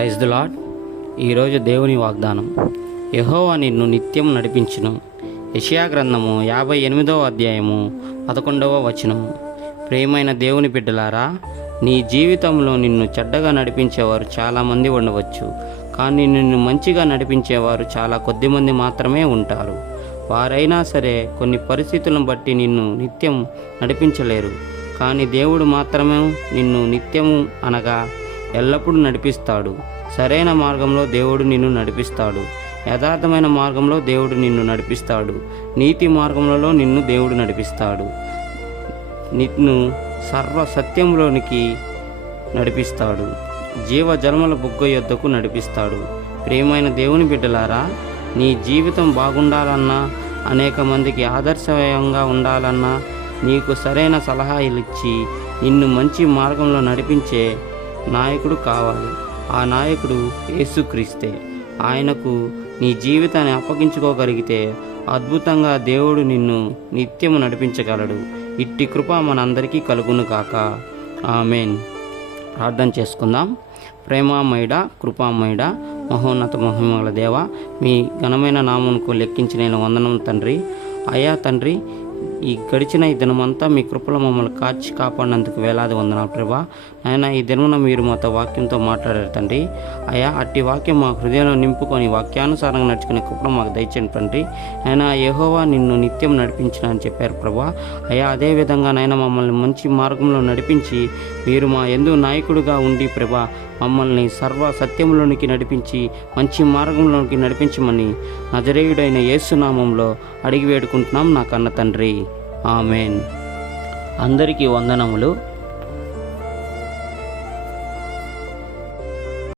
Praise the lord ఈరోజు దేవుని వాగ్దానం. యహోవా నిన్ను నిత్యం నడిపించును. యషియా గ్రంథము యాభై ఎనిమిదవ అధ్యాయము పదకొండవ వచనము. ప్రేమైన దేవుని బిడ్డలారా నీ జీవితంలో నిన్ను చెడ్డగా నడిపించేవారు చాలామంది ఉండవచ్చు. కానీ నిన్ను మంచిగా నడిపించేవారు చాలా కొద్ది మంది మాత్రమే ఉంటారు. వారైనా సరే కొన్ని పరిస్థితులను బట్టి నిన్ను నిత్యం నడిపించలేరు. కానీ దేవుడు మాత్రమే నిన్ను నిత్యము అనగా ఎల్లప్పుడూ నడిపిస్తాడు. సరైన మార్గంలో దేవుడు నిన్ను నడిపిస్తాడు. యథార్థమైన మార్గంలో దేవుడు నిన్ను నడిపిస్తాడు. నీతి మార్గంలో నిన్ను దేవుడు నడిపిస్తాడు. నిన్ను సర్వ సత్యంలోనికి నడిపిస్తాడు. జీవ జన్మల బుగ్గ యొద్దకు నడిపిస్తాడు. ప్రియమైన దేవుని బిడ్డలారా నీ జీవితం బాగుండాలన్నా అనేక మందికి ఆదర్శంగా ఉండాలన్నా నీకు సరైన సలహాలు ఇచ్చి నిన్ను మంచి మార్గంలో నడిపించే నాయకుడు కావాలి. ఆ నాయకుడు యేసుక్రీస్తే. ఆయనకు నీ జీవితాన్ని అప్పగించుకోగలిగితే అద్భుతంగా దేవుడు నిన్ను నిత్యము నడిపించగలడు. ఇట్టి కృప మనందరికీ కలుగును కాక ఆమెన్. ప్రార్థన చేసుకుందాం. ప్రేమామయుడ కృపామయుడ మహోన్నత మహిమల దేవ మీ ఘనమైన నామమునకు లెక్కించిన వందనం తండ్రి. అయా తండ్రి ఈ గడిచిన ఈ దినమంతా మీ కృపలో మమ్మల్ని కాచి కాపాడినందుకు వేలాది వందనాలు ప్రభా. ఆయన ఈ దినమున మీరు మాతో వాక్యంతో మాట్లాడారు తండ్రి. అయా అట్టి వాక్యం మా హృదయంలో నింపుకొని వాక్యానుసారంగా నడుచుకునే కృపను మాకు దయచేయండి తండ్రి. ఆయన యహోవా నిన్ను నిత్యం నడిపించిన అని చెప్పారు ప్రభా. అయా అదే విధంగా నాయన మమ్మల్ని మంచి మార్గంలో నడిపించి మీరు మా ఎందు నాయకుడిగా ఉండి ప్రభా మమ్మల్ని సర్వ సత్యంలోనికి నడిపించి మంచి మార్గంలోనికి నడిపించమని నజరేయుడైన యేసునామంలో అడిగి వేడుకుంటున్నాం నా కన్న తండ్రి. ఆమెన్. అందరికీ వందనములు.